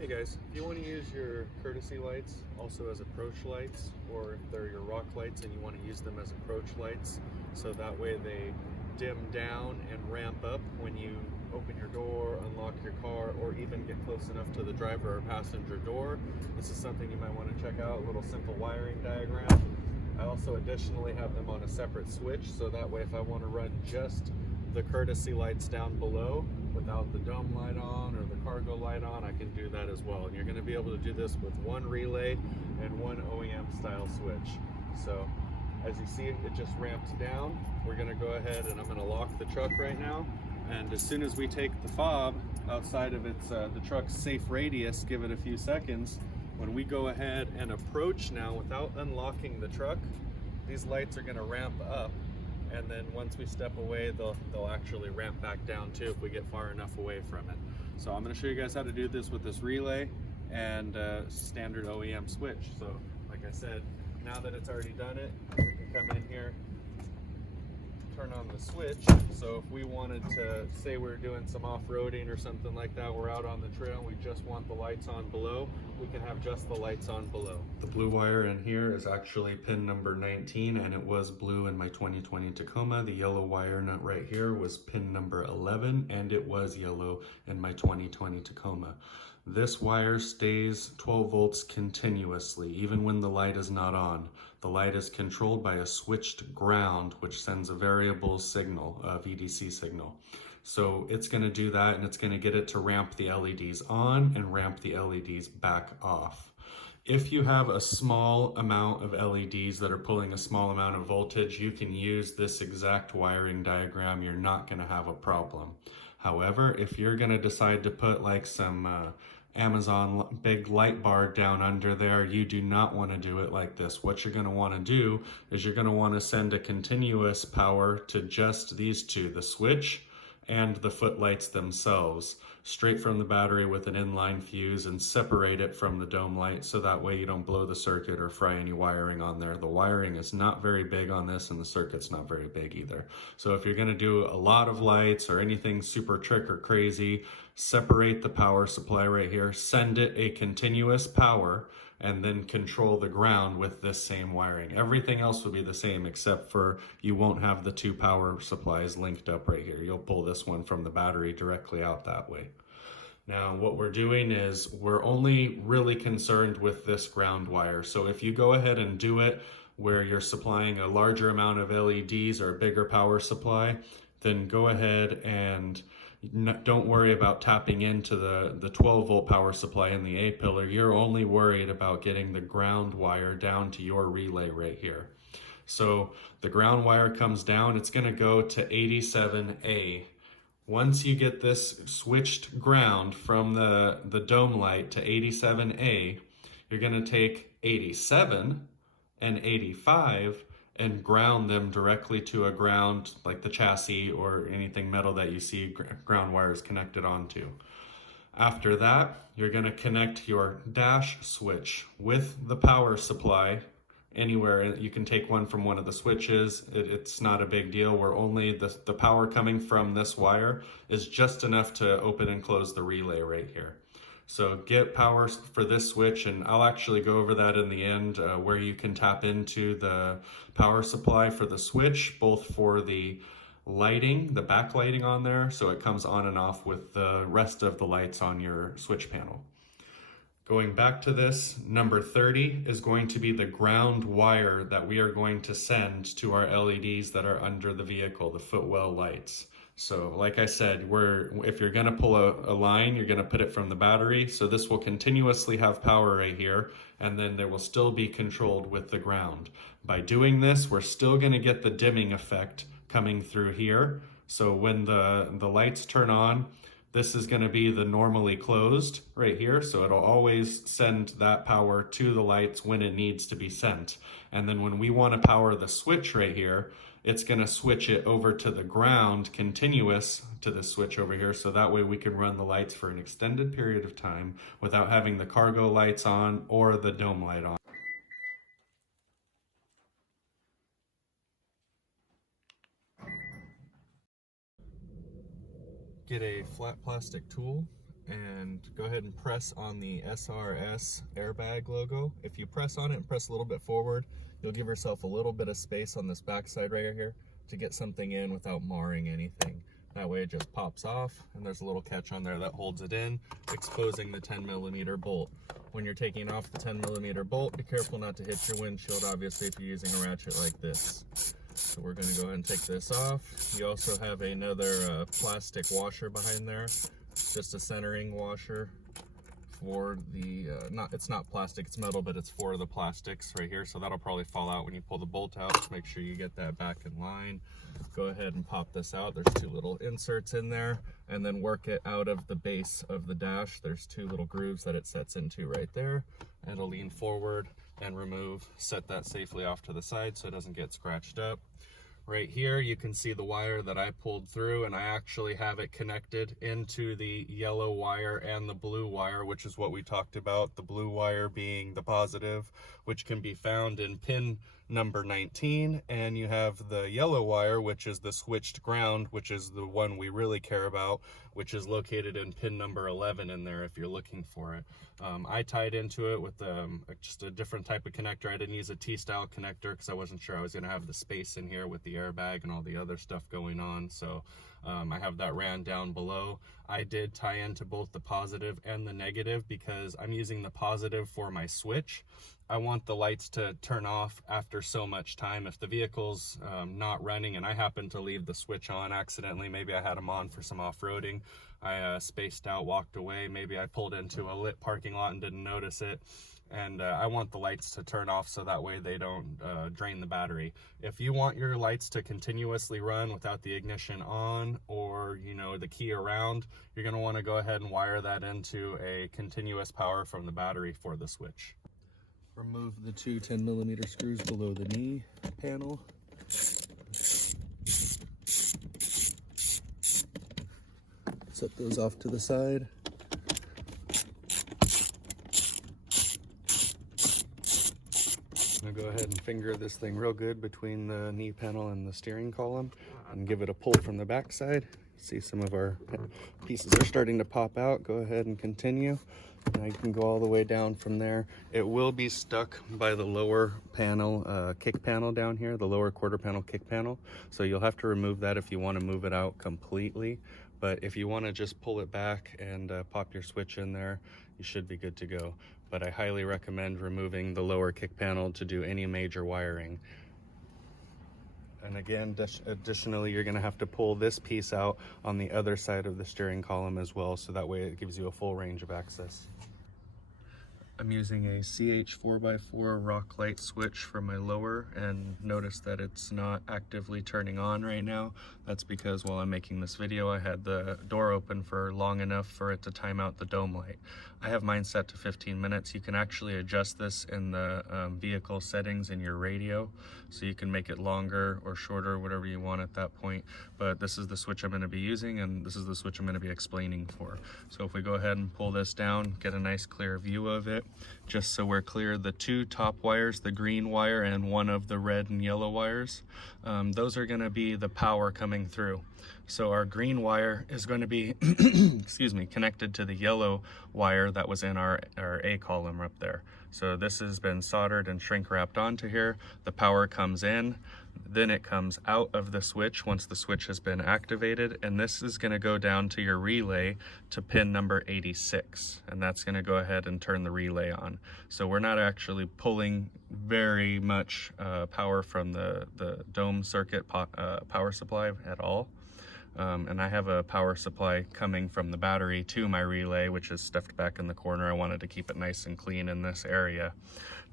Hey guys, if you want to use your courtesy lights also as approach lights, or if they're your rock lights and you want to use them as approach lights, so that way they dim down and ramp up when you open your door, unlock your car, or even get close enough to the driver or passenger door. This is something you might want to check out, a little simple wiring diagram. I also additionally have them on a separate switch, so that way if I want to run just the courtesy lights down below without the dome light on or the cargo light on, I can do that as well. And you're going to be able to do this with one relay and one OEM style switch. So as you see, it just ramps down. We're going to go ahead and I'm going to lock the truck right now. And as soon as we take the fob outside of its the truck's safe radius, give it a few seconds, when we go ahead and approach now without unlocking the truck, these lights are going to ramp up. And then once we step away, they'll actually ramp back down too if we get far enough away from it. So I'm going to show you guys how to do this with this relay and standard OEM switch. So like I said, now that it's already done it, we can come in here, turn on the switch. So if we wanted to say we're doing some off-roading or something like that, we're out on the trail and we just want the lights on below, we can have just the lights on below. The blue wire in here is actually pin number 19, and it was blue in my 2020 Tacoma. The yellow wire nut right here was pin number 11, and it was yellow in my 2020 Tacoma. This wire stays 12 volts continuously, even when the light is not on. The light is controlled by a switched ground, which sends a variable signal, a VDC signal. So it's going to do that, and it's going to get it to ramp the LEDs on and ramp the LEDs back off. If you have a small amount of LEDs that are pulling a small amount of voltage, you can use this exact wiring diagram. You're not going to have a problem. However, if you're going to decide to put like some Amazon big light bar down under there, you do not want to do it like this. What you're going to want to do is you're going to want to send a continuous power to just these two, the switch and the footlights themselves, straight from the battery with an inline fuse, and separate it from the dome light so that way you don't blow the circuit or fry any wiring on there. The wiring is not very big on this, and the circuit's not very big either. So if you're going to do a lot of lights or anything super trick or crazy, separate the power supply right here, send it a continuous power, and then control the ground with this same wiring. Everything else will be the same, except for you won't have the two power supplies linked up right here. You'll pull this one from the battery directly out that way. Now what we're doing is we're only really concerned with this ground wire. So if you go ahead and do it where you're supplying a larger amount of LEDs or a bigger power supply, then go ahead and don't worry about tapping into the 12 volt power supply in the A pillar. You're only worried about getting the ground wire down to your relay right here. So the ground wire comes down, it's going to go to 87A. Once you get this switched ground from the dome light to 87A, you're going to take 87 and 85 and ground them directly to a ground like the chassis or anything metal that you see ground wires connected onto. After that, you're going to connect your dash switch with the power supply anywhere. You can take one from one of the switches. It's not a big deal. We're only the power coming from this wire is just enough to open and close the relay right here. So get power for this switch, and I'll actually go over that in the end where you can tap into the power supply for the switch, both for the lighting, the backlighting on there, so it comes on and off with the rest of the lights on your switch panel. Going back to this, number 30 is going to be the ground wire that we are going to send to our LEDs that are under the vehicle, the footwell lights. So like I said, if you're gonna pull a line, you're gonna put it from the battery. So this will continuously have power right here, and then there will still be controlled with the ground. By doing this, we're still gonna get the dimming effect coming through here. So when the lights turn on, this is gonna be the normally closed right here. So it'll always send that power to the lights when it needs to be sent. And then when we wanna power the switch right here, it's going to switch it over to the ground continuous to the switch over here, so that way we can run the lights for an extended period of time without having the cargo lights on or the dome light on. Get a flat plastic tool and go ahead and press on the SRS airbag logo. If you press on it and press a little bit forward, you'll give yourself a little bit of space on this backside right here to get something in without marring anything. That way it just pops off, and there's a little catch on there that holds it in, exposing the 10mm bolt. When you're taking off the 10mm bolt, be careful not to hit your windshield, obviously, if you're using a ratchet like this. So we're going to go ahead and take this off. You also have another plastic washer behind there, just a centering washer for the, it's not plastic, it's metal, but it's for the plastics right here. So that'll probably fall out when you pull the bolt out. Just make sure you get that back in line. Go ahead and pop this out. There's two little inserts in there, and then work it out of the base of the dash. There's two little grooves that it sets into right there. And it'll lean forward and remove, set that safely off to the side so it doesn't get scratched up. Right here, you can see the wire that I pulled through, and I actually have it connected into the yellow wire and the blue wire, which is what we talked about. The blue wire being the positive, which can be found in pin number 19, and you have the yellow wire, which is the switched ground, which is the one we really care about, which is located in pin number 11 in there if you're looking for it. I tied into it with just a different type of connector. I didn't use a T-style connector because I wasn't sure I was going to have the space in here with the airbag and all the other stuff going on. So I have that ran down below. I did tie into both the positive and the negative because I'm using the positive for my switch. I want the lights to turn off after so much time. If the vehicle's not running and I happen to leave the switch on accidentally, maybe I had them on for some off-roading, I spaced out, walked away, maybe I pulled into a lit parking lot and didn't notice it, and I want the lights to turn off so that way they don't drain the battery. If you want your lights to continuously run without the ignition on or, you know, the key around, you're going to want to go ahead and wire that into a continuous power from the battery for the switch. Remove the two 10mm screws below the knee panel. Set those off to the side. I'm gonna go ahead and finger this thing real good between the knee panel and the steering column and give it a pull from the back side. See some of our pieces are starting to pop out. Go ahead and continue. And I can go all the way down from there. It will be stuck by the lower panel, kick panel down here, the lower quarter panel kick panel. So you'll have to remove that if you want to move it out completely. But if you want to just pull it back and pop your switch in there, you should be good to go. But I highly recommend removing the lower kick panel to do any major wiring. And again, additionally, you're going to have to pull this piece out on the other side of the steering column as well, so that way it gives you a full range of access. I'm using a CH 4x4 rock light switch for my lower, and notice that it's not actively turning on right now. That's because while I'm making this video, I had the door open for long enough for it to time out the dome light. I have mine set to 15 minutes. You can actually adjust this in the vehicle settings in your radio, so you can make it longer or shorter, whatever you want at that point. But this is the switch I'm going to be using, and this is the switch I'm going to be explaining for. So if we go ahead and pull this down, get a nice clear view of it, just so we're clear, the two top wires, the green wire and one of the red and yellow wires, those are going to be the power coming through. So our green wire is going to be excuse me, connected to the yellow wire that was in our A column up there. So this has been soldered and shrink wrapped onto here. The power comes in, then it comes out of the switch once the switch has been activated, and this is going to go down to your relay to pin number 86, and that's going to go ahead and turn the relay on. So we're not actually pulling very much power from the dome circuit power supply at all. And I have a power supply coming from the battery to my relay, which is stuffed back in the corner. I wanted to keep it nice and clean in this area.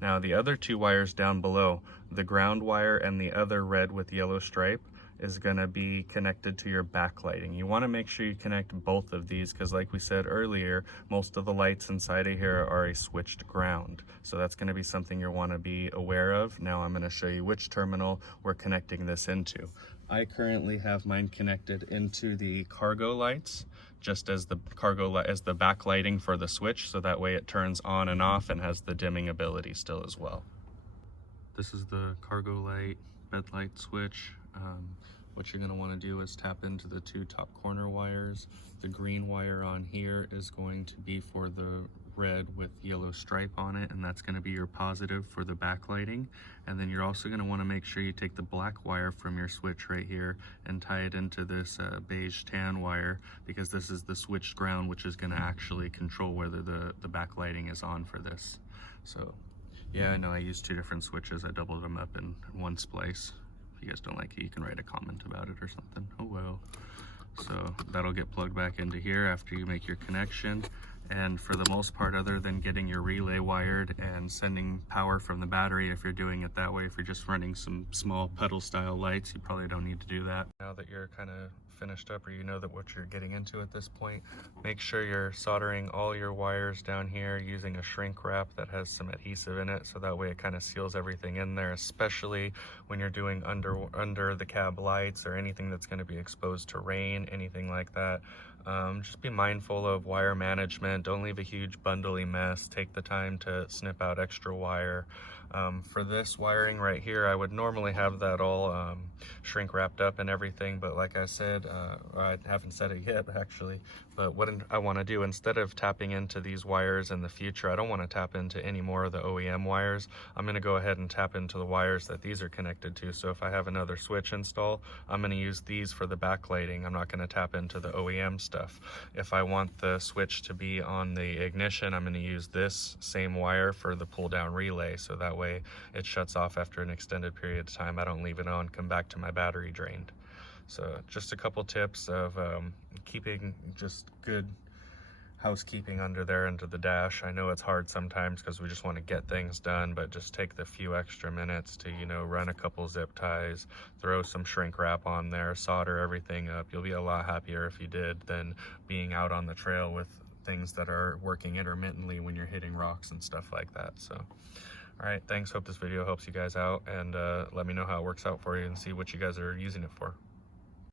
Now the other two wires down below, the ground wire and the other red with yellow stripe, is going to be connected to your backlighting. You want to make sure you connect both of these because, like we said earlier, most of the lights inside of here are a switched ground. So that's going to be something you want to be aware of. Now I'm going to show you which terminal we're connecting this into. I currently have mine connected into the cargo lights, just as the cargo light as the backlighting for the switch, so that way it turns on and off and has the dimming ability still as well. This is the cargo light bed light switch. what you're going to want to do is tap into the 2 top corner wires. The green wire on here is going to be for the red with yellow stripe on it, and that's going to be your positive for the backlighting. And then you're also going to want to make sure you take the black wire from your switch right here and tie it into this beige tan wire, because this is the switched ground, which is going to actually control whether the backlighting is on for this. So yeah, I know I used 2 different switches. I doubled them up in one splice. If you guys don't like it, you can write a comment about it or something. Oh well. So that'll get plugged back into here after you make your connection. And for the most part, other than getting your relay wired and sending power from the battery, if you're doing it that way, if you're just running some small pedal style lights, you probably don't need to do that. Now that you're kind of finished up, or you know that what you're getting into at this point, make sure you're soldering all your wires down here using a shrink wrap that has some adhesive in it, so that way it kind of seals everything in there, especially when you're doing under the cab lights or anything that's going to be exposed to rain, anything like that. Just be mindful of wire management. Don't leave a huge bundly mess. Take the time to snip out extra wire. For this wiring right here, I would normally have that all shrink wrapped up and everything, but like I said, I haven't said it yet actually, but what I want to do, instead of tapping into these wires in the future, I don't want to tap into any more of the OEM wires. I'm going to go ahead and tap into the wires that these are connected to. So if I have another switch install, I'm going to use these for the backlighting. I'm not going to tap into the OEM stuff. If I want the switch to be on the ignition, I'm going to use this same wire for the pull down relay, so that way it shuts off after an extended period of time. I don't leave it on, come back to my battery drained. So just a couple tips of keeping just good housekeeping under there into the dash. I know it's hard sometimes because we just want to get things done, but just take the few extra minutes to, you know, run a couple zip ties, throw some shrink wrap on there, solder everything up. You'll be a lot happier if you did than being out on the trail with things that are working intermittently when you're hitting rocks and stuff like that. So all right, thanks. Hope this video helps you guys out, and let me know how it works out for you and see what you guys are using it for.